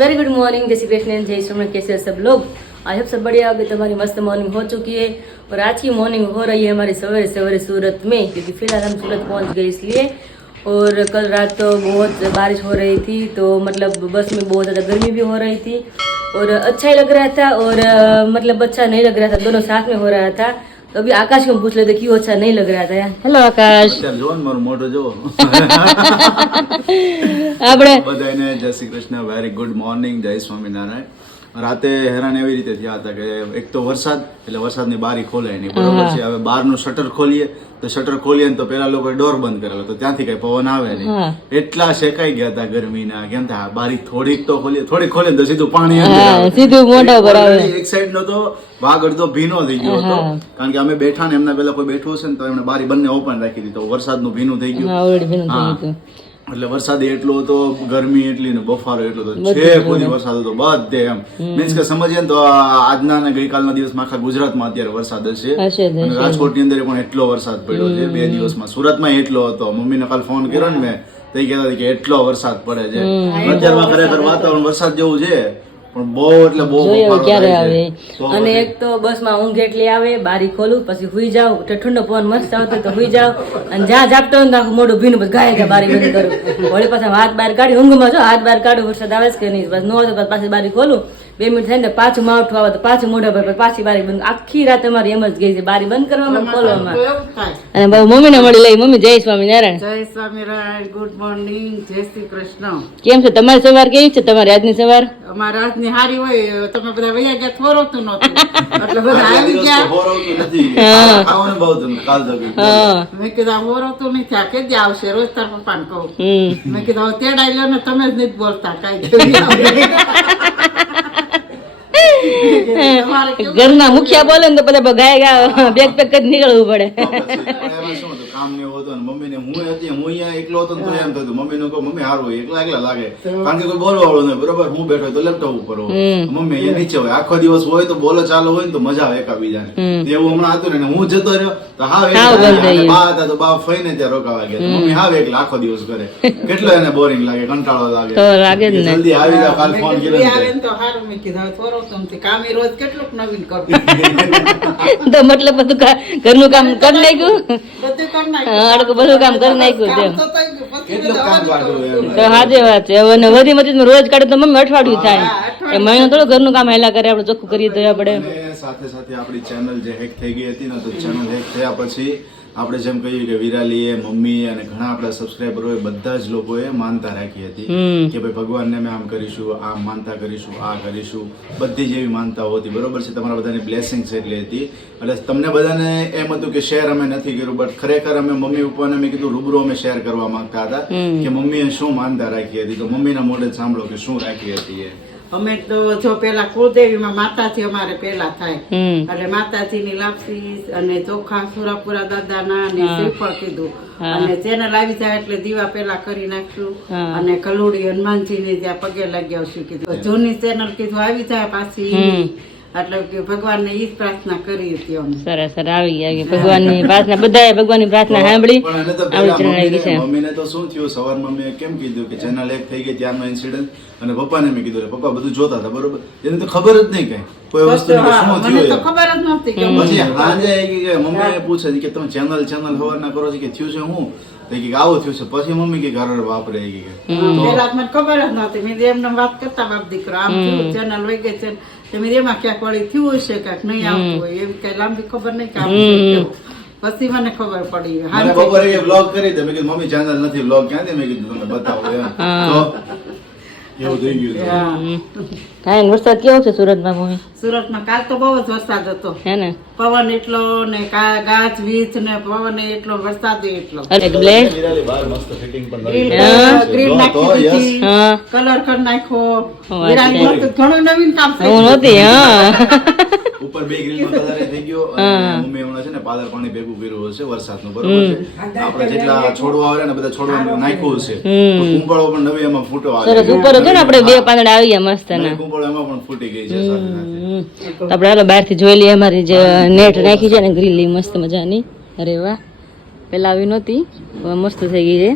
Very good morning, जय श्री कृष्ण, जय श्री राम। कैसे सब लोग? आई होप सब बढ़िया होगी। तुम्हारी मस्त मॉर्निंग हो चुकी है और आज की मॉर्निंग हो रही है हमारी सवेरे सवेरे सूरत में, क्योंकि फिलहाल हम सूरत पहुंच गए इसलिए। और कल रात तो बहुत बारिश हो रही थी, तो मतलब बस में बहुत ज़्यादा गर्मी भी हो रही थी और अच्छा ही लग रहा था और मतलब अच्छा नहीं लग रहा था, दोनों साथ में हो रहा था। तो अभी आकाश को पूछ लेते क्यों अच्छा नहीं लग रहा था यार। हेलो आकाश। આપણે બધાને જય Shri Krishna, very good morning, જય સ્વામિનારાયણ। રાતે હેરાન એવી રીતે થયા હતા કે એક તો વરસાદ એટલે વરસાદની બારી ખોલાય નહીં, બરોબર છે। હવે બહારનું શટર ખોલીએ તો શટર ખોલીએ ને તો પેલા લોકોએ ડોર બંધ કરેલો, તો ત્યાંથી કઈ પવન આવે નહીં, એટલા શેકાઈ ગયા હતા ગરમીના। કેમ થાય બારી થોડીક તો ખોલીએ, થોડીક ખોલીએ તો સીધું પાણી સીધું મોઢા પર આવે। એક સાઈડ નો તો ભાગ અડધો ભીનો થઈ ગયો હતો, કારણ કે અમે બેઠા ને એમના પેલા કોઈ બેઠું હશે ને તો એમણે બારી બંને ઓપન રાખી દીધી, તો વરસાદનું ભીનું થઈ ગયું। એટલે વરસાદ એટલો હતો, ગરમી એટલી ને બફારો એટલો હતો, છે કોઈ વરસાદ હતો બધે એમ મીન્સ કે સમજીએ તો આજના ને ગઈકાલના દિવસમાં આખા ગુજરાતમાં અત્યારે વરસાદ હશે, અને રાજકોટની અંદર પણ એટલો વરસાદ પડ્યો છે 2 દિવસમાં, સુરતમાં એટલો હતો। મમ્મીને કાલ ફોન કર્યો ને મેં તો એ કહેતા કે એટલો વરસાદ પડે છે। અત્યારમાં ખરેખર વાતાવરણ વરસાદ જેવું છે પણ બહુ એટલે બહુ ક્યારે આવે। અને એક તો બસમાં ઊંઘ એટલી આવે, બારી ખોલું પછી હુઈ જાવ, ઠંડો પવન મસ્ત આવતો તો હુઈ જાવ, અને જ્યાં જાપતો હોય ને મોઢું ભીનું બસ ગાય બારી બંધ કરું, વળી પાછા હાથ બહાર કાઢી ઊંઘમાં જો હાથ બહાર કાઢું, વરસાદ આવે કે નહીં, બસ ન હોય તો પાછી બારી ખોલું, 2 મિનિટ થાય ને પાછું માવઠું આવે તો પાછું મોઢા પર પાછી બારી બંધ। આખી રાત અમારી એમ જ ગઈ છે, બારી બંધ કરવામાં ખોલવામાં। અને બહુ મમ્મીને મળી લઈ, મમ્મી જય સ્વામિનારાયણ। જય સ્વામિનારાયણ, ગુડ મોર્નિંગ, જય શ્રી કૃષ્ણ। કેમ છે તમારી સવાર? કેવી છે તમારી આજની સવાર? અમારા આજની હારી હોય, તમે બધા વૈયા ગયા થોરોતું નહોતું એટલે બધા આવી ગયા, ખાવાનું બહુ હતું કાલ તો મેં કીધું હોરોતું નથી, આ કેદી આવશે, રોજ તાર પપ્પાને કહું, મેં કીધું હવે તેડાઈ લ્યો ને, તમે જ નથી બોલતા કઈ ઘરના મુખિયા બોલે ને તો બધા ગાય બેગ પેક જ નીકળવું પડે। કામ ને એવું હતું ને મમ્મી ને હું હતી, હું અહીંયા એકલો હતો ને તો એમ થતું મમ્મી નું કહું મમ્મી હારું એકલા એકલા લાગે, કારણ કે કોઈ બોલવા વાળું નહીં, બરોબર, હું બેઠો તો લેપટોપ ઉપર હોય, મમ્મી અહીંયા નીચે હોય, આખો દિવસ હોય તો બોલો ચાલુ હોય ને તો મજા આવે એકાબીજાને। એવું હમણાં હતું ને હું જતો રહ્યો તો બા હતા તો બા ફઈ ને ત્યાં રોકાવા ગયા, મમ્મી હાવ એકલા આખો દિવસ કરે, કેટલો એને બોરિંગ લાગે, કંટાળો લાગે, જલ્દી આવી જાવ, કાલ ફોન કર્યો તો હારું, મેં કીધું થોરોતું નથી, કામ રોજ કેટલુંક નવીન કરું તો મતલબ બધું ઘરનું કામ કરી નાખ્યું, બધું કામ કરી નાખ્યું તેમ, સાચી વાત છે। હવે વધી મધી રોજ કાઢે તો મમ્મી અઠવાડિયું થાય, એ મહિનો થોડું ઘરનું કામ હેલા કરે, આપણે ચોખ્ખું કરીએ તો આપણે। સાથે સાથે આપણી ચેનલ જે હેક થઈ ગઈ હતી ને, તો ચેનલ હેક થયા પછી આપણે જેમ કહ્યું કે વિરાલીએ, મમ્મી અને ઘણા આપણા સબસ્ક્રાઈબરોએ બધા જ લોકોએ માનતા રાખી હતી કે ભાઈ ભગવાનને અમે આમ કરીશું, આમ માનતા કરીશું, આ કરીશું, બધી જેવી માનતાઓ હતી, બરોબર છે। તમારા બધાની બ્લેસિંગ્સ એટલી હતી, એટલે તમને બધાને એમ હતું કે શેર અમે નથી કર્યું, બટ ખરેખર અમે મમ્મી પપ્પાને મેં કીધું રૂબરૂ અમે શેર કરવા માંગતા હતા કે મમ્મીએ શું માનતા રાખી હતી, તો મમ્મીના મોઢે સાંભળો કે શું રાખી હતી એ। અમે તો જો પેલા કુળદેવીમાં માતાજી અમારે પેલા થાય, એટલે માતાજી ની લાપસી અને ચોખા સુરાપુરા દાદાના અને શ્રીફળ કીધું, અને ચેનલ આવી જાય એટલે દીવા પેલા કરી નાખશું, અને કલુડી હનુમાનજી ને ત્યાં પગે લાગી આવશું કીધું, જૂની ચેનલ કીધું આવી જાય પાછી, એટલે કે ભગવાન ને ઈ જ પ્રાર્થના કરી હતી અમે। સરસ આવી ગયા ભગવાન ની પ્રાર્થના, બધાએ ભગવાન ની પ્રાર્થના સાંભળી। મમ્મીને તો શું થયું, સવાર મમ્મીએ કેમ કીધું કે ચેનલ એક થઈ ગઈ ત્યારનો ઇન્સિડન્ટ, અને પપ્પાને મેં કીધું પપ્પા બધું જોતા હતા, બરોબર, એને તો ખબર જ નહીં કઈ કોઈ વસ્તુ શું થયું, ખબર જ નહોતી। પછી સાંજે મમ્મી પૂછે કે તમે ચેનલ હવાર ના કરો છો કે થયું છે હું, આવું થયું છે, પછી મમ્મી કે ઘર વાપરે પેલા મને ખબર જ નહોતી, મેં એમને વાત કરતા બાપ દીકરો આમ થયું, ચેનલ વહી ગઈ છે, એમાં ક્યાંક વળી થયું હશે ક્યાંક નહીં આવતું હોય, એમ કઈ લાંબી ખબર નહીં કે પછી મને ખબર પડી, બપોરે વ્લોગ કરી દે, મેં કીધું મમ્મી ચેનલ નથી, વ્લોગ ક્યાંથી, મેં કીધું તમે બતાવો એવું થઈ ગયું। વરસાદ કેવો છે સુરતમાં મમ્મી? સુરતમાં કાલ તો બહુ જ વરસાદ હતો, હે ને, પવન એટલો ને ગાજ વીજ ને પવન એટલો, વરસાદ એટલો, ગ્રીન નાખી દીધી, કલર કરી નાખ્યો, ઘણું નવીન કામ ઉપર 2 ગ્રીલ માં કલર થઈ ગયો, અને મમ્મી હમણાં છે ને પાદર પાણી ભેગું કર્યું હશે વરસાદનું, બરોબર છે, આપણે જેટલા છોડવા આવે ને બધા છોડવા નાખ્યું છે, કુંપળો પણ નવી એમાં ફૂટો આવે, ઉપર હતો ને આપણે 2 પાંદડા આવી ગયા મસ્ત, કુંપળો એમાં પણ ફૂટી ગઈ છે। આપણે હાલો બહાર થી જોઈ લઈએ, અમારી જે નેટ નાખી છે ને ગ્રીલ મસ્ત મજાની, અરે વાહ, પેલા આવી નહોતી, મસ્ત થઈ ગઈ છે।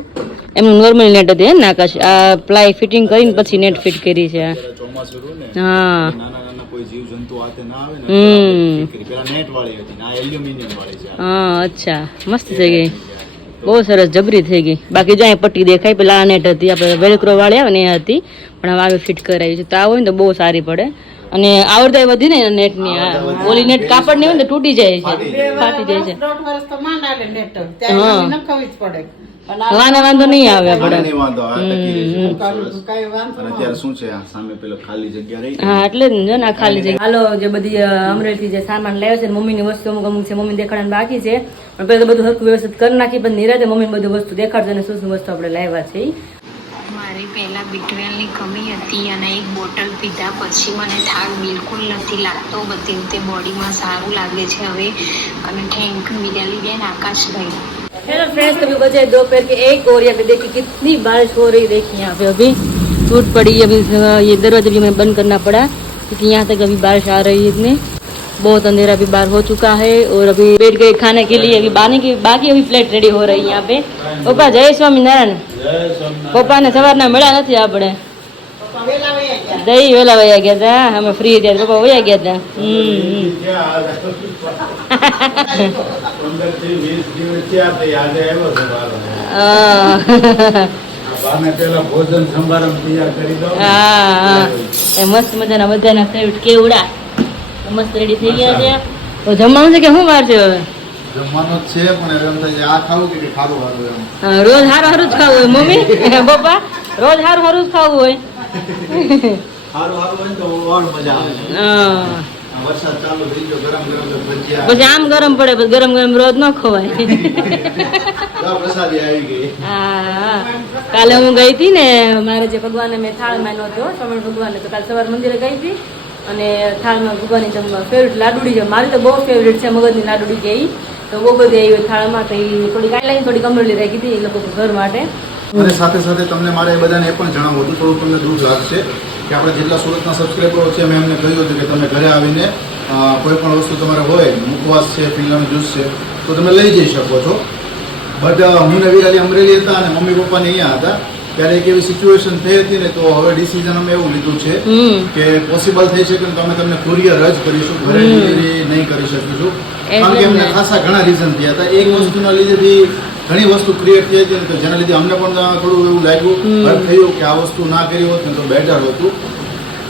એમનું નોર્મલ નેટ હતી ને આકાશ, આ પ્લાય ફિટિંગ કરીને પછી નેટ ફિટ કરી છે। ચોમાસું ને હા નાના કોઈ જીવ જંતુ આતે ના આવે ને પેલા નેટ વાળી હતી ના એલ્યુમિનિયમ વાળી છે હા અચ્છા મસ્ત થઈ ગઈ બહુ સરસ જબરી થઈ ગઈ બાકી જાય પટ્ટી દેખાય પેલા આ નેટ હતી આપણે વેલક્રો વાળી આવે ને એ હતી પણ હવે આવી ફિટ કરાવી છે તો આ હોય ને તો બહુ સારી પડે અને આવડતા વધી ને નેટ ની ઓલી નેટ કાપડ ની હોય ને તૂટી જાય છે ફાટી જાય છે 1.5 વર્ષ તો માંડ આવે નેટ ત્યારે નખાવી જ પડે વાંધો નહીં આવે આપણે નહીં વાંધો આવે કઈ વાંધો અને અત્યારે શું છે આ સામે પેલો ખાલી જગ્યા રહી હા એટલે જ ને આ ખાલી જગ્યા હાલો જે બધી અમરેલી જે સામાન લાવ્યો છે મમ્મી ની વસ્તુ અમુક છે મમ્મી દેખાડવાનું બાકી છે પણ પેલા તો બધું હરખું વ્યવસ્થિત કરી નાખી પણ નિરાતે મમ્મી બધું વસ્તુ દેખાડશે અને શું શું વસ્તુ આપણે લાવ્યા છે મારી પહેલા બીટવેલની કમી હતી અને એક બોટલ પીધા પછી મને થાક બિલકુલ નથી લાગતો બધી રીતે બોડીમાં સારું લાગે છે હવે અને થેન્ક યુ વિરાલી બેન આકાશભાઈ हेलो फ्रेंड्स कभी बचे दोपहर के 1 और यहाँ पे देखिए कितनी बारिश हो रही देखिए यहाँ पे अभी टूट पड़ी अभी ये दरवाजा भी हमें बंद करना पड़ा क्योंकि यहाँ तक अभी बारिश आ रही है इतनी बहुत अंधेरा अभी बाहर हो चुका है और अभी बैठ गए खाने के लिए अभी बाकी अभी प्लेट रेडी हो रही है यहाँ पे पप्पा जय स्वामीनारायण पप्पा ने सवार મળ્યા નથી આપણે દહીં વેલા વયા ગયા હતા અમે ફ્રી થયા પપ્પા વયા ગયા હતા મસ્ત મજાના બધાના ફેવરેટ કેવડા મસ્ત રેડી થઈ ગયા છે તો જમવાનું છે કે શું વાર છે હવે જમવાનું છે પણ એમ થાય આ ખાવું કે ખારું ખારું એમ રોજ હારું હારું જ ખાવું હોય મમ્મી પપ્પા રોજ હારું હારું જ ખાવું હોય હારું હારું હોય તો ઓર મજા આવે હા વરસાદ ચાલુ થઈ ગયો ગરમ ગરમ ભજીયા પછી આમ ગરમ પડે પછી ગરમ ગરમ રોજ ન ખવાય પ્રસાદી આવી ગઈ હા કાલે હું ગઈ હતી ને મારે જે ભગવાનને મેં થાળ માન્યો હતો સમણ ભગવાનને તો કાલે સવારે મંદિરે ગઈ હતી અને થાળમાં ભગવાનની ફેવરેટ લાડુડી છે મારી તો બહુ ફેવરેટ છે મગજની લાડુડી કે ઈ તો બહુ બધી આવી થાળમાં તો એ થોડી ગાઈડલાઈન થોડી કમરેલી રાખી હતી એ લોકો ઘર માટે અને સાથે સાથે તમને મારે બધાને એ પણ જણાવવું હતું થોડું તમને દુઃખ લાગશે કે આપણે જેટલા સુરતના સબસ્ક્રાઈબરો છે મેં એમને કહ્યું હતું કે તમે ઘરે આવીને કોઈ પણ વસ્તુ તમારે હોય મુખવાસ છે પીંગળાનો જ્યુસ છે તો તમે લઈ જઈ શકો છો બટ હું ને વિરાલી અમરેલી હતા અને મમ્મી પપ્પાને અહીંયા હતા ત્યારે એક એવી સિચ્યુએશન થઈ હતી ને તો હવે ડિસિઝન અમે એવું લીધું છે કે પોસિબલ થઈ શકે તો અમે તમને કુરિયર જ કરીશું ઘરે ડિલિવરી નહીં કરી શકીશું કારણ કે અમને ખાસા ઘણા રીઝન થયા હતા એક વસ્તુના લીધે ઘણી વસ્તુ ક્રિએટ થઈ હતી ને તો જેના લીધે અમને પણ થોડું એવું લાગ્યું થયું કે આ વસ્તુ ના કરી હોત ને તો બેટર હતું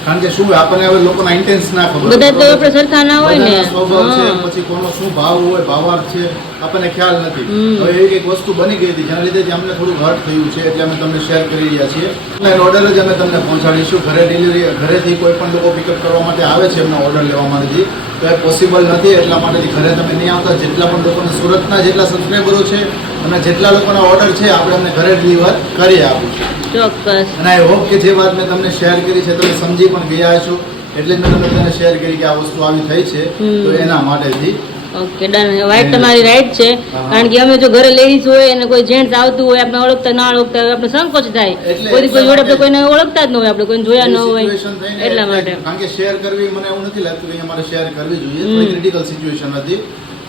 કારણ કે શું આપણને હવે લોકોના ઇન્ટેન્સ ના ખબર બધા તો આપણે સરખા ના હોય ને સ્વભાવ છે પછી કોનો શું ભાવ હોય ભાવાર્થ છે આપણને ખ્યાલ નથી હવે એવી એક વસ્તુ બની ગઈ હતી જેના લીધે અમને થોડું હર્ટ થયું છે એટલે અમે તમને શેર કરી રહ્યા છીએ ઓનલાઈન ઓર્ડર જ અમે તમને પહોંચાડીશું ઘરે ડિલિવરી ઘરેથી કોઈ પણ લોકો પિકઅપ કરવા માટે આવે છે એમના ઓર્ડર લેવા માટેથી તો એ પોસિબલ નથી એટલા માટેથી ઘરે તમે નહીં આવતા જેટલા પણ લોકોને સુરતના જેટલા સબસ્ક્રાઈબરો છે અને જેટલા લોકોના ઓર્ડર છે આપણે અમને ઘરે ડિલિવર કરી આપીશું ચોક્કસ અને આઈ હોપ કે જે વાત મેં તમને શેર કરી છે તમે સમજી પણ ગયા છો એટલે જ મેં તમને બધાને શેર કરી કે આ વસ્તુ આવી થઈ છે તો એના માટેથી ઓકે ડન વાઈટ તમારી રાઈટ છે કારણ કે અમે જો ઘરે લેડીઝ હોય અને કોઈ જેન્ટ્સ આવતું હોય આપણે ઓળખતા ના ઓળખતા હોય આપણે સંકોચ થાય કોઈ જોડે આપણે કોઈને ઓળખતા જ ન હોય આપણે કોઈને જોયા ન હોય એટલા માટે કારણ કે શેર કરવી મને એવું નથી લાગતું કે અમારે શેર કરવી જોઈએ થોડી ક્રિટિકલ સિચ્યુએશન હતી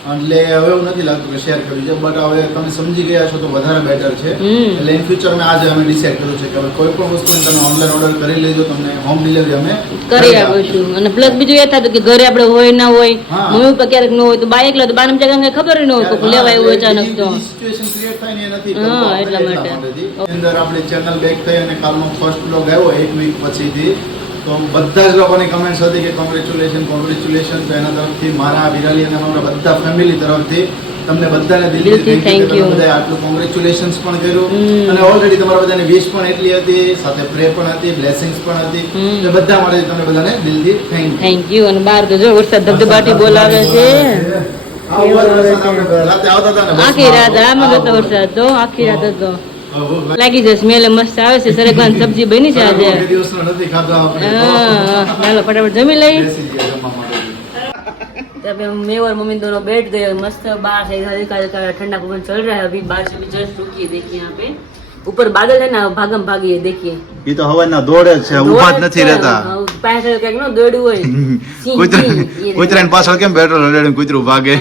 એટલે હવે એવું નથી લાગતું કે શેર કરવી જોઈએ બટ હવે તમે સમજી ગયા છો તો વધારે બેટર છે એટલે ઇન ફ્યુચર મેં આજે અમે ડિસાઈડ કર્યું છે કે હવે કોઈ પણ વસ્તુ તમે ઓનલાઈન ઓર્ડર કરી લેજો તમને હોમ ડિલિવરી અમે કરી આપીશું અને પ્લસ બીજું એ થતું કે ઘરે આપણે હોય ના હોય મમ્મી પપ્પા ક્યારેક ન હોય તો બા એકલા તો બાને જગ્યા ખબર ન હોય કોઈ લેવા આવ્યું અચાનક તો સિચ્યુએશન ક્રિએટ થાય ને એ નથી એટલા માટે અંદર આપણી ચેનલ બેક થઈ અને કાલનો ફર્સ્ટ બ્લોગ આવ્યો એક વીક પછીથી તો બધા જ લોકોની કમેન્ટ્સ હતી કે કોંગ્રેચ્યુલેશન તો એના તરફથી મારા વિરાલી અને મારા બધા ફેમિલી તરફથી તમને બધાને દિલથી થેન્ક યુ બધાએ આટલું કોંગ્રેચ્યુલેશન્સ પણ કર્યું અને ઓલરેડી તમારા બધાને વિશ પણ એટલી હતી સાથે પ્રે પણ હતી બ્લેસિંગ્સ પણ હતી એટલે બધા માટે તમને બધાને દિલથી થેન્ક યુ અને બહાર તો જો વરસાદ ધબધબાટી બોલાવે છે રાતે આવતા હતા ને આખી રાત આમાં હતો વરસાદ તો આખી રાત હતો લાગી જશે સ્મેલ મસ્ત આવે છે સરગવાની સબ્જી બની છે આજે દિવસનો નથી ખાધો આપણે ચાલો ફટાફટ જમી લઈ બેસી ગયા જમવા માટે मैं और मम्मी दोनों बैठ गए मस्त बाहर से हल्का हल्का ठंडा पवन चल रहा है अभी बारिश भी जस्ट रुकी है देखिए यहाँ पे ऊपर बादल है ना भागम भागी है देखिए એ તો હવાના દોડે જ છે ઊભા જ નથી રહેતા પાછળ કઈક નો દોડ્યું હોય કૂતરાની પાછળ કેમ પેટ્રોલ રેડે કૂતરું ભાગે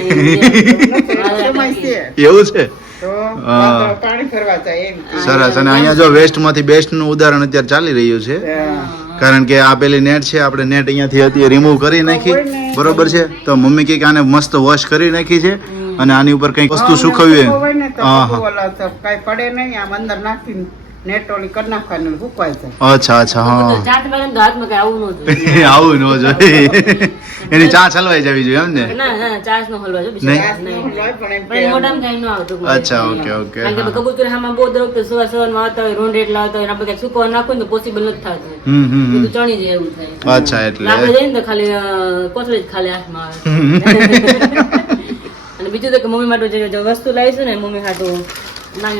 એવું છે પાણી ફરવા જાય એમ સરસ અને અહીંયા જો વેસ્ટ માંથી બેસ્ટ નું ઉદાહરણ અત્યારે ચાલી રહ્યું છે કારણ કે આ પેલી નેટ છે આપણે નેટ અહીંયાથી હતી રિમૂવ કરી નાખી બરોબર છે તો મમ્મી કે આને મસ્ત વોશ કરી નાખી છે અને આની ઉપર કઈક વસ્તુ સુકવવી હોય ને તો હા હા ઓલા તો કાંઈ પડે નહીં આમ અંદર નાખીને નેટોલી કરી નાખવાની સુકવાય છે અચ્છા અચ્છા હા ચાટ મારે તો હાથમાં કઈ આવું ન જોઈએ આવું ન જોઈએ એની ચા હલવાઈ જવી જોઈએ એમ ને ના ના ચાસ નો હલવા જો નહીં? પણ એ મોઢામાં કઈ ન આવતું અચ્છા ઓકે ઓકે કારણ કે કબૂતર હામાં બહુ દર વખતે સવારમાં આવતા હોય રોંડ એટલા આવતા હોય આપણે કઈક સુકવા નાખો ને તો પોસિબલ નથી થતું બધું ચણી જાય એવું થાય અચ્છા એટલે આપણે જઈએ ને તો ખાલી કોથળી જ ખાલી હાથમાં આવે અને બીજું તો કે મમ્મી માટે જે વસ્તુ લાવી છે ને મમ્મી હાટું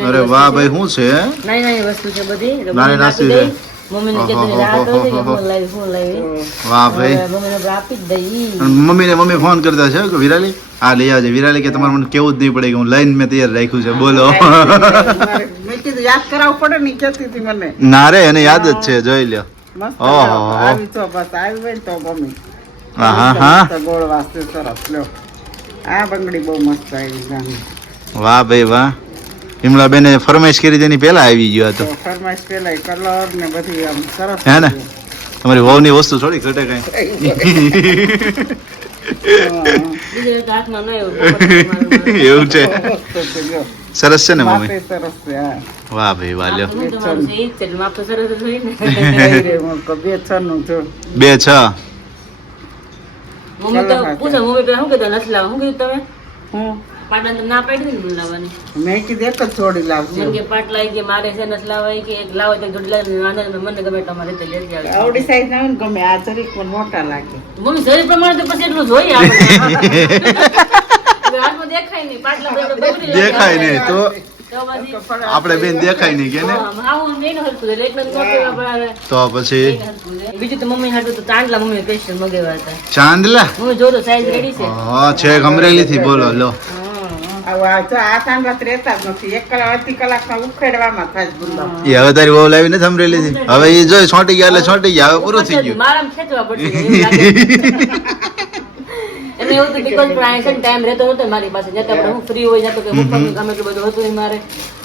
અરે વાહ ભાઈ શું છે નાની નાની વસ્તુ છે બધી તો નાની મમ્મી નાની નાખી દઈ મમ્મીને કેટલી રાહત હોય છે કે ફોન લાવી વાહ ભાઈ મમ્મીને આપણે આપી જ દઈ મમ્મી ફોન કરતા છે કે વિરાલી આ લઈ આવજે વિરાલી કે તમારે મને કેવું જ નહીં પડે કે હું લઈને મેં તૈયાર રાખ્યું છે બોલો મેં કીધું યાદ કરાવવું પડે ને ઈ કહેતી હતી મને ના રે એને યાદ જ છે જોઈ લ્યો મસ્ત ઓહો. આવી તો બસ આવી હોય ને તો ગમે હા હા હા મસ્ત ગોળ વાસ્તે સરસ લ્યો આ બંગડી બહુ મસ્ત આવી ગામ વાહ ભાઈ વાહ વિમલા બેને ફરમાઈશ કરી તેની પહેલા આવી ગયો હતો તો ફરમાઈશ પેલા કલર ને બધી આમ સરસ હે ને તમારી વહુની વસ્તુ થોડી ઘટે કઈ બીજું તો હાથમાં ન આવ્યું એવું છે મસ્ત છે જો સરસ છે ને મમ્મી માપે સરસ છે હા વાહ ભાઈ વાહ લ્યો હું તમારું છે ઈ જ છે એટલે માપ તો સરસ જ હોય ને રે હું તો બે છનું જો 2 6 મમ્મી તો પૂછો મમ્મી પેલા શું કીધું નથી લાવવા શું કીધું તમે હું પાટલા તો ના પાડી દીધી ને લાવવાની મેં કીધું એક જ જોડી લાવજો મને કે પાટલા કે મારે છે નથી લાવવા કે એક લાવો તો જોડી લાવે વાંધો મને ગમે તમારે રીતે લઈ જાવ આવડી સાઈઝ ના હોય ને ગમે આ જરીક પણ મોટા લાગે મમ્મી શરીર પ્રમાણે તો પછી એટલું જોઈએ આપણે હવે હાથમાં દેખાય નહીં પાટલા તો બગડી લાગે. દેખાય નહીં તો તો પછી આપણે બેન દેખાય નહીં કે ને હા, આવું નહીં ને હરખું એટલે એકને જ મોકલવા પડે હવે. તો પછી બીજું તો મમ્મી હાટું તો ચાંદલા મમ્મી સ્પેશિયલ મગાવ્યા હતા ચાંદલા મમ્મી જો તો સાઈઝ રેડી છે હા છે અમરેલી થી બોલો લો આવું આ ચાંદલા તો રહેતા જ નથી 1 કલાક અડધી કલાકમાં ઉખેડવામાં થાય છે ગુંદા એ હવે તારી વહુ લાવી નથી અમરેલી થી હવે એ જોઈ છોટી ગયા એટલે છોટી ગયા હવે પૂરું થઈ ગયું મારામાં ખેંચવા પડશે એવું લાગે. એને એવું તો બીકોઝ પ્રાઇસન ટાઈમ રહેતો હતો મારી પાસે જ્યાં આપણે હું ફ્રી હોય જ્યાં તો કે હું પણ ગમે એટલું બધું હતું નહીં મારે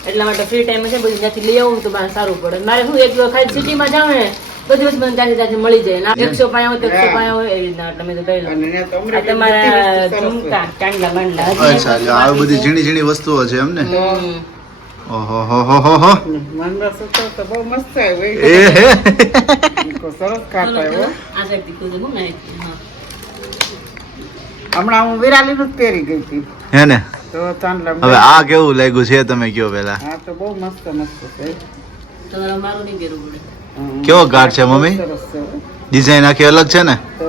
એટલા માટે ફ્રી ટાઈમ છે બધું ત્યાંથી લઈ આવું તો મારે સારું પડે મારે હું એક ખાલી સિટીમાં જાઉં ને બધી વસ્તુ મને ત્યાંથી ત્યાંથી મળી જાય ના 100 પાયા હોય તો 100 પાયા હોય એવી રીતના તમે તો કહી લો અને ત્યાં તો આ અમરેલી તમારા બધી વસ્તુ સરસ ઝુમકા ચાંદલા બાંડલા અચ્છા એટલે આવી બધી ઝીણી ઝીણી વસ્તુઓ છે એમ ને હમ. ઓહો હો હો હો હો છે. મનરા સૂતો તો બહુ મસ્ત આવ્યો એ હે સરસ કાપ આવ્યો આ સાઈડથી ખોજો હું ને હા. હમણાં હું વિરાલીનું જ પહેરી ગઈ હતી હે ને તો ચાંદલા હવે આ કેવું લાગ્યું છે તમે કયો પેલા હા તો બહુ મસ્ત મસ્ત છે તમારે મારું નહીં પહેરવું પડે હમ. કેવો ઘાટ છે મમ્મી સરસ છે હો. ડિઝાઇન આખી અલગ છે ને તો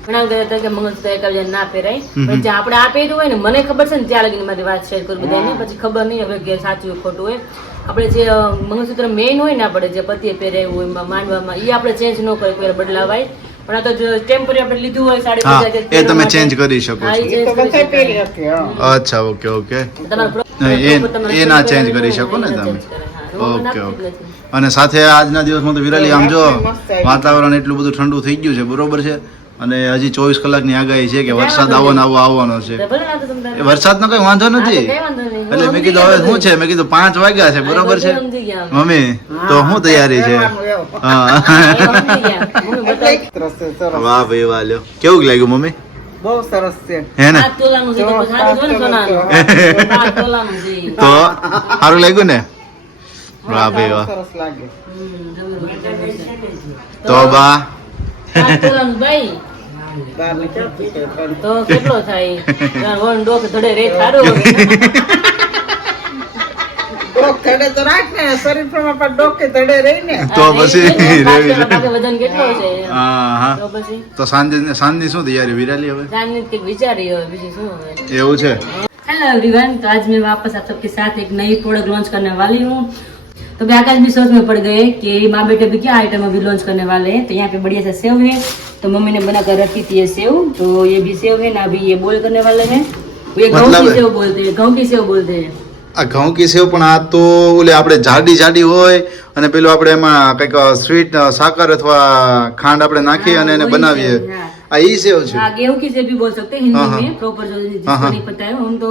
ઘણા બધા હતા કે મંગળસૂત્ર એકાબીજાને ના પહેરાય પણ જે આપણે આ પહેર્યું હોય ને મને ખબર છે ને ત્યાં લગીને મારી વાત શેર કરું બધાને પછી ખબર નહીં હવે કે સાચું કે ખોટું હોય આપણે જે મંગળસૂત્ર મેઇન હોય ને આપણે જે પતિએ પહેરાયું હોય એમાં માંડવામાં એ આપણે ચેન્જ ન કરી કોઈ બદલાવાય પણ આ તો જો ટેમ્પરરી આપણે લીધું હોય સાડી હા પચાસ એ તમે ચેન્જ કરી શકો હા, છો એ એ તો change કરી બધા પહેરી શકાય. હતી હા અચ્છા ઓકે ઓકે તમારે એ ના change કરી શકો ને તમે. ઓકે ઓકે અને સાથે આજના દિવસમાં તો વિરાલી આમ જો વાતાવરણ એટલું બધું ઠંડુ થઈ ગયું છે બરોબર છે અને હજી 24 કલાકની આગાહી છે કે વરસાદ આવવાનો છે એ વરસાદનો કઈ વાંધો નથી એટલે મેં કીધું હવે શું છે મેં કીધું 5 વાગ્યા છે બરોબર છે મમ્મી તો શું તૈયારી છે હા સરસ છે, સરસ. વાહ ભાઈ વાહ લ્યો કેવું લાગ્યું મમ્મી બહુ સરસ છે હે ને તો સારું લાગ્યું ને વાહ ભાઈ વાહ સરસ લાગે તો બા ભાઈ બહાર નીકળતી છે પણ તો કેટલો થાય વન ડોક ધડે રે સારું ડોક ધડે તો રાખ ને શરીર પ્રમાણે પણ ડોકે ધડે રહી ને તો પછી રેવી છે. વજન કેટલો છે હા હા તો પછી તો સાંજની શું તૈયારી વિરાલી હવે જાણને કંઈક વિચારી હવે બીજું શું હવે એવું છે हेलो एवरीवन तो आज मैं वापस आप सबके साथ एक नई प्रोडक्ट लॉन्च करने वाली हूँ तो मैं आज भी सोच में पड़ गए कि माँ बेटे भी क्या आइटम अभी लॉन्च करने वाले हैं तो यहाँ पे बढ़िया सा सेव है तो मम्मी ने बनाकर रखी थी ये सेव तो ये भी सेव है ना अभी ये बोल करने वाले हैं ये घઉં मतलब- की सेव बोलते हैं घઉં की सेव बोलते हैं આ ઘઉં કી સેવ પણ આ તો ઓલે આપણે જાડી હોય અને પેલું આપણે એમાં કંઈક સ્વીટ સાકર અથવા ખાંડ આપણે નાખી અને એને બનાવીએ हाँ। આ ઈ સેવ છે हाँ गेहूं की सेव भी बोल सकते हैं हाँ, हिंदी हाँ। में प्रॉपर जो जिसको हाँ, हाँ। नहीं पता है हम तो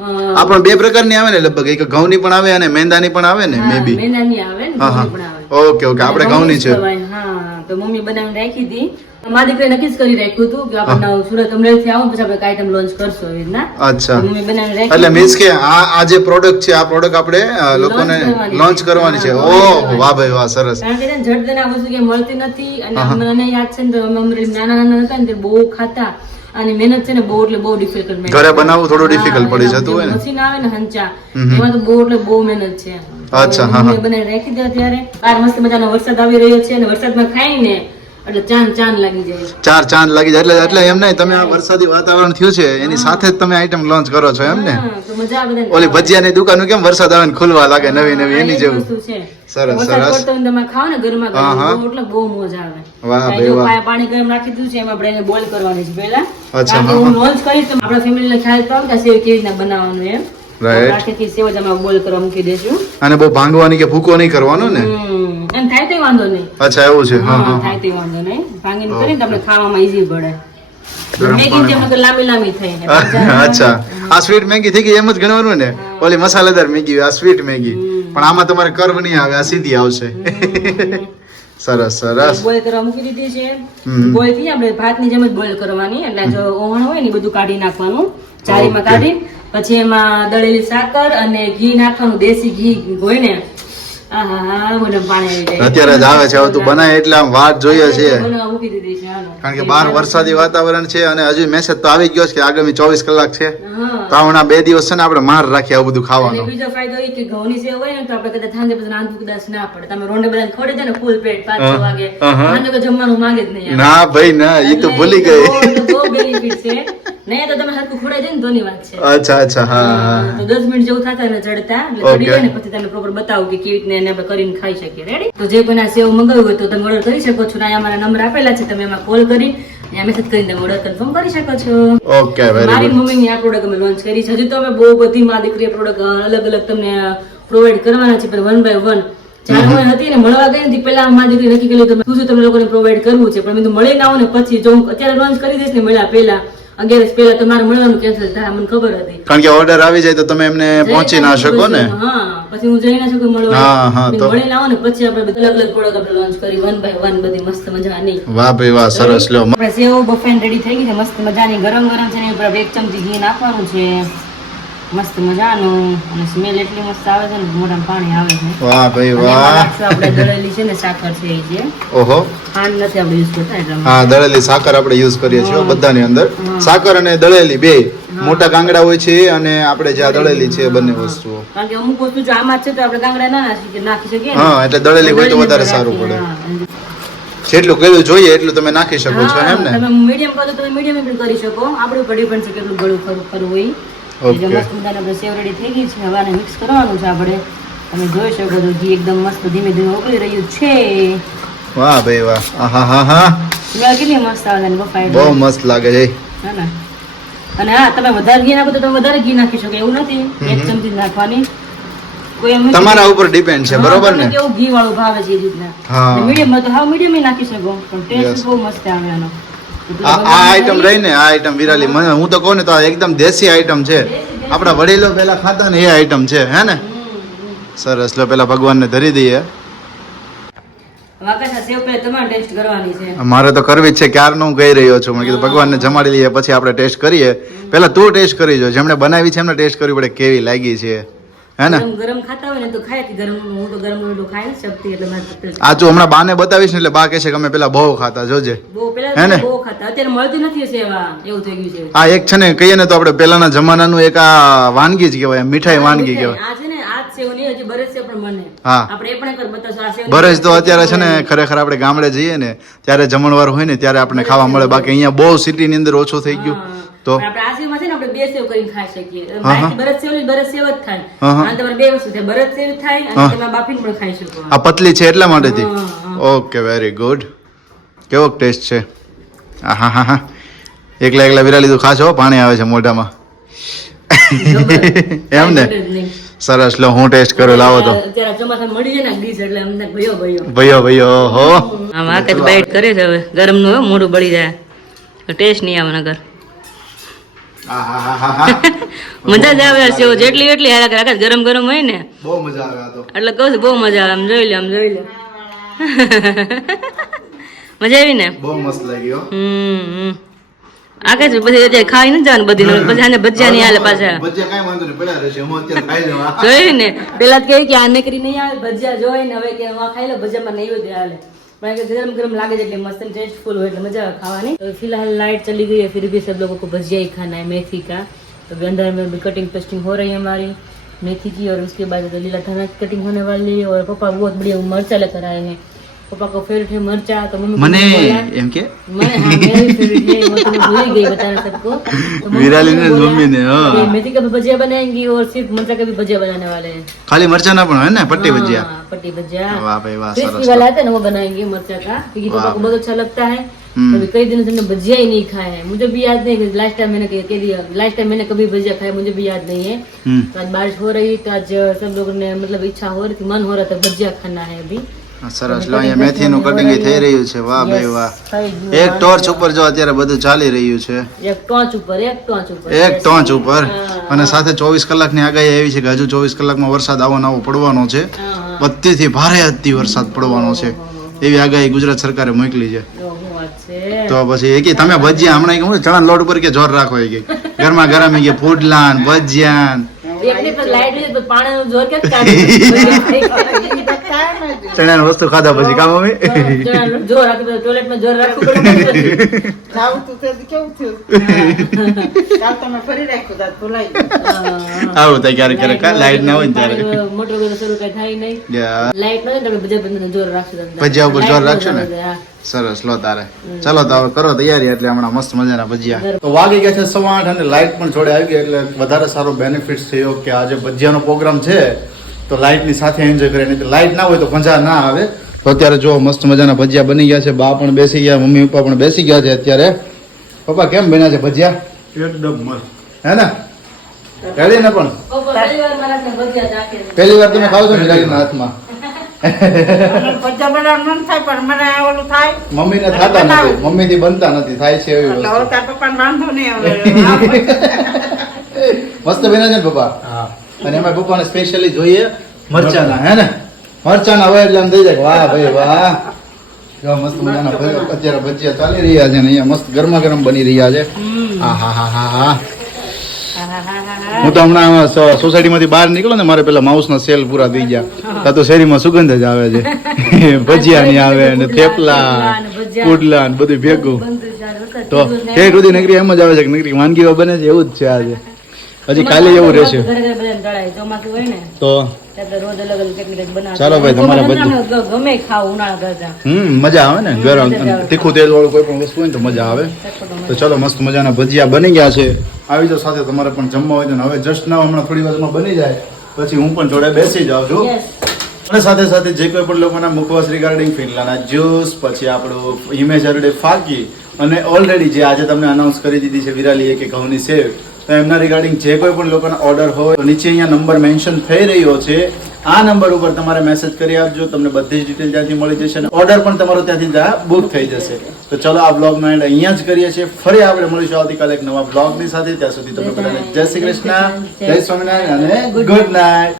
આ પણ બે પ્રકારની આવે ને લગભગ એક ઘઉંની પણ આવે અને મેંદાની પણ આવે ને મે બી મેંદા નહીં આવે ને હા હા ઘઉંની પણ આવે ઓકે ઓકે આપણે ઘઉંની છે ખવાય, હા તો મમ્મી બનાવીને રાખી હતી. મારી દીકરીએ નક્કી જ કરી રાખ્યું હતું કે આપણે સુરત અમરેલી થી આવું પછી આપણે કઈ આઈટમ લોન્ચ કરશું એવી રીતના. અચ્છા, મમ્મી બનાવીને રાખી એટલે મીન્સ કે આ જે પ્રોડક્ટ છે આ પ્રોડક્ટ આપણે લોકોને લોન્ચ કરવાની છે. ઓહ વાહ ભાઈ વાહ, સરસ. કારણ કે છે ને ઝટદને આ વસ્તુ કે મળતી નથી અને મને યાદ છે ને તો અમે અમરેલી નાના હતા ને તે બહુ ખાતા અને મહેનત છે ને બહુ એટલે બહુ ડિફિકલ્ટ. ઘરે બનાવવું થોડું ડિફિકલ્ટ પડી જતું હોય ને. મશીન આવે ને હંચા એમાં તો બહુ એટલે બહુ મહેનત છે. અચ્છા, હા મમ્મીએ બનાવીને રાખી દે. અત્યારે બહાર મસ્ત મજાનો વરસાદ આવી રહ્યો છે અને વરસાદમાં ખાઈને એટલે ચાંદ લાગી જાય. ચાંદ લાગી જાય એટલે એમ નહીં, તમે આ વરસાદી વાતાવરણ થયું છે એની સાથે જ તમે આઈટમ લોન્ચ કરો છો એમ ને. તો મજા આવે બધાને. ઓલી ભજીયાની દુકાન કેમ વરસાદ આવે ને ખુલવા લાગે નવી નવી, એની આ એક જેવું. વસ્તુ છે. સરસ વરસાદ સરસ. પડતો હોય ને તમે ખાઓ ને ગરમા ગરમ એટલે બહુ મજા આવે. વાહ કાંઈ ભાઈ જો વાહ. પાણી ગરમ રાખી દીધું છે એમાં આપણે એને બોઇલ કરવાની છે પહેલા. અચ્છા, કારણ કે હું લોન્ચ કરીશ તો આપણા ફેમિલીને ખ્યાલ તો આવે કે આ સેવ કેવી રીતના બનાવવાનું એમ. Right. રાખીથી સેવ જ અમે બોઇલ કરવા મૂકી દઈશું. અને બહુ ભાંગવાની કે ભૂકો નહીં કરવાનો ને. એમ થાય તોય વાંધો નહીં. અચ્છા એવું છે. હા હા. થાય તોય વાંધો નહીં. ભાંગીને કરીને તો આપણે ખાવામાં ઈઝી પડે. ગરમ મેગી જેમ કે લાંબી થાય. અચ્છા, આ સ્વીટ મેગી થઈ ગઈ એમ જ ગણવાનું ને. ઓલી મસાલેદાર મેગી, આ સ્વીટ મેગી. પણ આમાં તમારે કર્વ નહીં આવે, આ સીધી આવશે. સરસ સરસ. બોઇલ કરવા મૂકી દીધી છે. બોઇલ થી આપણે ભાતની જેમ જ બોઇલ કરવાની. એટલે જો ઓવણ હોય ને બધું કાઢી નાખવાનું, ચારીમાં કાઢી પછી એમાં દળેલી સાકર અને ઘી નાખવાનું. દેશી ઘી હોય ને, આહા મને પાણી આવી જાય. અત્યારે જ આવે છે, હવે તું બનાય એટલે આમ વાત જોઈએ છે. બનાવવા મૂકી દીધી છે. હાલો. કારણ કે બહાર વરસાદી વાતાવરણ છે અને હજુ મેસેજ તો આવી ગયો છે કે આગામી 24 કલાક છે. હા. તો હમણાં 2 દિવસ છે ને આપણે માર રાખીએ આવું બધું અને ખાવાનું. બીજો ફાયદો એ કે ઘઉંની સેવ હોય ને તો આપણે કદાચ સાંજે પછી રાંધવું કદાચ ના પડે. તમે રોંડે બધાને ખોડી દે ને ફૂલ પેટ 5-6 વાગે, સાંજે તો જમવાનું માંગે જ નહીં. ના ભાઈ ના, એ તો ભૂલી ગઈ. બહુ બેનિફિટ છે. નહીં તો તમે હરખું ખોડાઈ દે ને તોની વાત છે. અચ્છા અચ્છા, હા હા. તો 10 મિનિટ જેવું થતા ને ચડતા એટલે ચડી જાય ને પછી તમે પ્રોપર બતાવો કે કેવી રીતના એને આપણે કરીને ખાઈ શકીએ. રેડી? તો જે પણ આ સેવ મંગાવ્યું હોય તો તમે ઓર્ડર કરી શકો છો. અહીંયા અમારા નંબર આપેલા છે, તમે એમાં કોલ કરી મેસેજ કરીને તમે ઓર્ડર કન્ફર્મ કરી શકો છો. ઓકે, વેરી મારી ગુડ. મમ્મીની આ પ્રોડક્ટ અમે લોન્ચ કરી છે. હજુ તો અમે બહુ બધી મારી દીકરી પ્રોડક્ટ અલગ અલગ તમને પ્રોવાઈડ કરવાના છે, પણ 1 by 1. જ્યારે હું હતી ને મળવા ગઈ ને પહેલા મારી દીકરી નક્કી કર્યું તમે શું તમે લોકોને પ્રોવાઈડ કરવું છે, પણ મેં તો મળી ના આવો ને પછી જો હું અત્યારે લોન્ચ કરી દઈશ ને મળ્યા પહેલા 11 પહેલા તમારે મળવાનું કેન્સલ થાય, મને ખબર હતી. કારણ કે ઓર્ડર આવી જાય તો તમે એમને પહોંચી ના શકો ને. હા, પછી હું જઈ ના શકું મળવા. હા, હા, તો. મળી ના આવો ને પછી આપણે બધા અલગ અલગ પ્રોડક્ટ આપણે લોન્ચ કરી 1 by 1 બધી મસ્ત મજાની. વાહ ભાઈ વાહ, સરસ. લ્યો આપણે સેવ બફાઈને રેડી થઈ ગઈ છે મસ્ત મજાની. ગરમ ગરમ છે ને એની ઉપર આપણે 1 ચમચી ઘી નાખવાનું છે મસ્ત મજાનું. અને સ્મેલ એટલી મસ્ત આવે છે ને મોઢામાં પાણી આવે છે. વાહ ભાઈ અને એમાં વાહ. નાખશું આપણે દળેલી છે ને સાકર છે એ છે. ઓહો, ખાંડ નથી આપણે યુઝ કરતા એટલે હા, દળેલી સાકર આપણે યુઝ કરીએ છીએ બધાની અંદર. સાકર અને દળેલી બે મોટા કાંગડા હોય છે અને આપણે જે આ દળેલી છે બંને વસ્તુઓ. કારણ કે અમુક વસ્તુ જો આમાં જ છે તો આપણે કાંગડા ના નાખી શકીએ ને. હા, એટલે દળેલી હોય તો વધારે સારું પડે. હા. જેટલું ગળ્યું જોઈએ એટલું તમે નાખી શકો છો એમ ને. તમે મીડિયમ કરો તો તમે મીડિયમ પણ કરી શકો. આપણું પર ડિપેન્ડ છે કેટલું ગળું કરવું હોય. Okay. એટલે મસ્ત મજાની આપણે સેવ રેડી થઈ ગઈ છે. હવે આને મિક્સ કરવાનું છે આપણે. તમે જોઈ શકો છો ઘી એકદમ મસ્ત ધીમે ધીમે ઉકળી રહ્યું છે. વાહ ભાઈ વાહ, આહા હા હા, સ્મેલ કેટલી મસ્ત આવે છે બફાઈ. બહુ મસ્ત લાગે છે. હે ને? અને હા, તમે વધારે ઘી નાખો તો તમે વધારે ઘી નાખી શકો એવું નથી. 1 ચમચી જ નાખવાની. કોઈ એમ તમારા ઉપર ડિપેન્ડ છે, બરોબર ને? કેવું ઘી વાળું ભાવે છે એ રીતના. હા. મીડિયમ માં તો હા મીડિયમ નાખી શકો પણ ટેસ્ટ બહુ મસ્ત આવે આનો. આ આઈટમ રહી ને, આ આઈટમ વિરાલી, મને હું તો કહું ને તો આ એકદમ દેશી આઈટમ છે. આપણા વડીલો પેલા ખાતા ને એ આઈટમ છે, હે ને? સરસ. લો પેલા ભગવાનને ધરી દઈએ. વાકાશા સેવ પહેલા તમારે ટેસ્ટ કરવાની છે. મારે તો કરવી જ છે, ક્યારનો હું કહી રહ્યો છું. મેં કીધું ભગવાનને જમાડી લઈએ પછી આપણે ટેસ્ટ કરીએ. પેલા તું ટેસ્ટ કરી જો, જેમણે બનાવી છે એમને ટેસ્ટ કરવી પડે કેવી લાગી છે, હે ને? ગરમ ગરમ ખાતા હોય ને તો ખાય કે ગરમ. હું તો ગરમ એટલું ખાઈ નથી શકતી એટલે મારે તકલીફ. આ તું હમણાં બાને બતાવીશ ને એટલે બા કહે છે કે અમે પેલા બહુ ખાતા, જોજે. બહુ હે પેલા ને? બહુ ખાતા, અત્યારે મળતી નથી સેવા, એવું થઈ ગયું છે. આ એક છે ને કહીએ ને તો આપણે પેલાના જમાનાનું એક આ વાનગી જ કહેવાય, મીઠાઈ વાનગી કહેવાય. આ છે ને આ જ સેવ નહીં, હજી બરસ સેવ પણ મને. હા. આપણે એ પણ એકવાર બતાવશું આ સેવ. બરસ તો અત્યારે છે ને ખરેખર આપણે ગામડે જઈએ ને ત્યારે જમણવાર હોય ને ત્યારે આપણે ખાવા મળે. બાકી અહીંયા બહુ સિટીની અંદર ઓછું થઈ ગયું. તો પણ આપણે આ સેવમાં છે ને આપણે 2 સેવ કરીને ખાઈ શકીએ. હા, હા. બરસ સેવ બરસ સેવ જ થાય. હા, હા. અને તમારે 2 વસ્તુ થાય, બરસ સેવ થાય અને તમે બાફીને પણ ખાઈ શકો. આ પતલી છે એટલા માટેથી. હા, ઓકે, વેરી ગુડ. કેવો ટેસ્ટ છે? હા હા હા, એકલા એકલા વિરાલી તું ખાશો, પાણી આવે છે મોઢામાં. એમ ને? સરસ. લો હું ટેસ્ટ કરું, લાવો તો. અત્યારે ચોમાસામાં મળી જાય ને ડીશ એટલે અમને ભયો ભયો. ભયો ભયો હો. આમ આ કઈ બાઈટ કરે છે હવે ગરમ નું મોઢું બળી જાય ટેસ્ટ નહીં આવે નગર. મજા જ આવે સેવ જેટલી એટલી હારા કરે ગરમ ગરમ હોય ને બહુ મજા આવે આ તો. એટલે કહું છું બહુ મજા આવે. આમ જોઈ લે આમ જોઈ લે. મજા આવી ને? બહુ મસ્ત લાગ્યો. આગળ પછી ખાઈ નથી જવાનું બધી પછી આને ભજીયા નહીં હાલે પાછા ભજીયા કાંઈ વાંધો નહીં, પડ્યા રહેશે, હું અત્યારે ખાઈ લઉં. જોયું ને પેલા તો કે આ નકરી નહીં આવે ભજીયા જોઈ ને હવે કે ખાઈ લો ભજીયામાં નહીં હોય હાલે પણ गरम गरम लागे એટલે મસ્ત टेस्टफुल हो એટલે मजा આવે खावानी। तो फिलहाल लाइट चली गई है, फिर भी सब लोगों को भजिया ही खाना है मेथी का। तो अंदर में भी कटिंग पेस्टिंग हो रही है हमारी मेथी की, और उसके बाद तो लीला धनिया की कटिंग होने वाली है। और पापा बहुत बढ़िया मरचा लेकर आए हैं, पापा को फेवरेट है मरचा। तो मम्मी મને એમ કે मेरी फेवरेट है, वो तो मैं भूल ही गई बताना सबको। तो વિરાલી ને મમ્મી ને ये मेथी का भी भजिया बनाएंगी और सिर्फ मरचा का भी भजिया बनाने वाले हैं। ખાલી મરચા ના પણ હોય ને પટ્ટી ભજીયા? हाँ, पट्टी भजिया વાહ भाई वाह, क्रिस्पी सरस। वाला आता है ना वो बनाएंगे मरचा का, क्योंकि पापा को बहुत अच्छा लगता है। अभी कई दिनों से हमने भजिया ही नहीं खाया है, मुझे भी याद नहीं लास्ट टाइम मैंने कह दिया, लास्ट टाइम मैंने कभी भजिया खाया मुझे भी याद नहीं है। तो आज बारिश हो रही तो आज सब लोगों ने मतलब इच्छा हो रही थी, मन हो रहा था भजिया खाना है अभी। સરસ લો અહીંયા મેથીનું કટિંગ થઈ રહ્યું છે। વાહ ભાઈ વાહ, એક ટોર્ચ ઉપર જો અત્યારે બધું ચાલી રહ્યું છે, એક ટોચ ઉપર એક ટોચ ઉપર એક ટોચ ઉપર। અને સાથે 24 કલાકની આગાહી આવી છે કે હજુ 24 કલાકમાં વરસાદ આવો નવો પડવાનો છે, અતિથી ભારે અતિ વરસાદ પડવાનો છે એવી આગાહી ગુજરાત સરકારે મોકલી છે। તો પછી એ કે તમે ભજીયા હમણાં કે ચણા લોટ ઉપર કે જોર રાખો એ કે ગરમા ગરમ કે ફૂડલાન ભજીયા એકને પર લાઈટ હોય તો પાણીનો જોર કે કાઢી ચણાની વસ્તુ ખાધા પછી કા મમ્મી જોર રાખી ટોયલેટમાં જોર રાખવું પડે। ખાવું તું તે કેવું થયું કાલ તમે ફરી રાખ્યું તા ભૂલાઈ ગયું। આવું થાય ક્યારેક ક્યારેક લાઈટ ના હોય ને ત્યારે મોટર વગર શરૂ કઈ થાય નહીં, લાઈટ ન હોય તો ભજીયા બંને જોર રાખશું તમને, ભજીયા ઉપર જોર રાખશો ને? સરસ લો તારે ચાલો તો હવે કરો તૈયારી, એટલે હમણાં મસ્ત મજાના ભજીયા। તો વાગી ગયા છે 8:15 અને લાઈટ પણ જોડે આવી ગઈ, એટલે વધારે સારો બેનિફિટ થયો કે આજે ભજીયાનો પ્રોગ્રામ છે તો લાઈટ ની સાથે એન્જોય કરે, નહીં તો લાઈટ ના હોય તો મજા ના આવે। તો અત્યારે જો મસ્ત મજાના ભજીયા બની ગયા છે, બા પણ બેસી ગયા, મમ્મી પપ્પા પણ બેસી ગયા છે અત્યારે। પપ્પા કેમ બન્યા છે ભજીયા? એકદમ મસ્ત હે ને? રેડી ને? પણ પહેલી વાર તમે ખાવ છો વિરાલીના હાથમાં? ભજીયા બનાવવાનું મન થાય પણ મને ઓલું થાય, મમ્મી ને થતા નથી, મમ્મી થી બનતા નથી, થાય છે એવી એટલે વસ્તુ। હવે તાર પપ્પાને વાંધો નહીં હવે મસ્ત બન્યા છે ને પપ્પા? અને એમાં પપ્પાને સ્પેશિયલી જોઈએ મરચાના, હે ને? મરચાના હોય એટલે આમ થઈ જાય વાહ ભાઈ વાહ, જો મસ્ત મજાના અત્યારે ભજીયા ચાલી રહ્યા છે ને અહીંયા મસ્ત ગરમા ગરમ બની રહ્યા છે। હા હા હા હા હા, હું તો હમણાં સોસાયટી માંથી બહાર નીકળો ને મારે પેલા માઉસ ના સેલ પૂરા થઈ ગયા, તો શેરીમાં સુગંધ જ આવે છે ભજીયાની આવે ને થેપલા પુડલા ને બધું ભેગું। તો ઠેઠ સુધી નગરી એમ જ આવે છે કે નગરી વાનગીઓ બને છે એવું જ છે આજે, હજી કાલે એવું રહેશે। તો ચાલો ભાઈ તમારે ગમે ખાવ ઉનાળા કરતા મજા આવે ને, ગરમ તીખું તેલ વાળું કોઈ પણ વસ્તુ હોય ને તો મજા આવે। તો ચલો મસ્ત મજાના ભજીયા બની ગયા છે, આવી જાવ સાથે, તમારે પણ જમવા હોય તો હવે જસ્ટ ના હમણાં થોડી વારમાં બની જાય પછી હું પણ જોડે બેસી જાઉં છું। અને સાથે સાથે જે કોઈ પણ લોકોના મુખવાસ રિગાર્ડિંગ ફિરલાના જ્યુસ, પછી આપણું ઇમેજ અરડે ફાકી, અને ઓલરેડી જે આજે તમને અનાઉન્સ કરી દીધી છે વિરાલીએ કે ઘઉંની સેવ, તો એમના રિગાર્ડિંગ જે કોઈ પણ લોકોના ઓર્ડર હોય તો નીચે અહીંયા નંબર મેન્શન થઈ રહ્યો છે, આ નંબર ઉપર તમારે મેસેજ કરી આપજો, તમને બધી જ ડિટેલ ત્યાંથી મળી જશે અને ઓર્ડર પણ તમારો ત્યાંથી ત્યાં બુક થઈ જશે। તો ચલો આ બ્લોગનો એન્ડ અહીંયા જ કરીએ છીએ, ફરી આપણે મળીશું આવતીકાલે એક નવા બ્લોગની સાથે, ત્યાં સુધી તમે બધાને જય શ્રી કૃષ્ણ, જય સ્વામિનારાયણ અને ગુડ નાઇટ।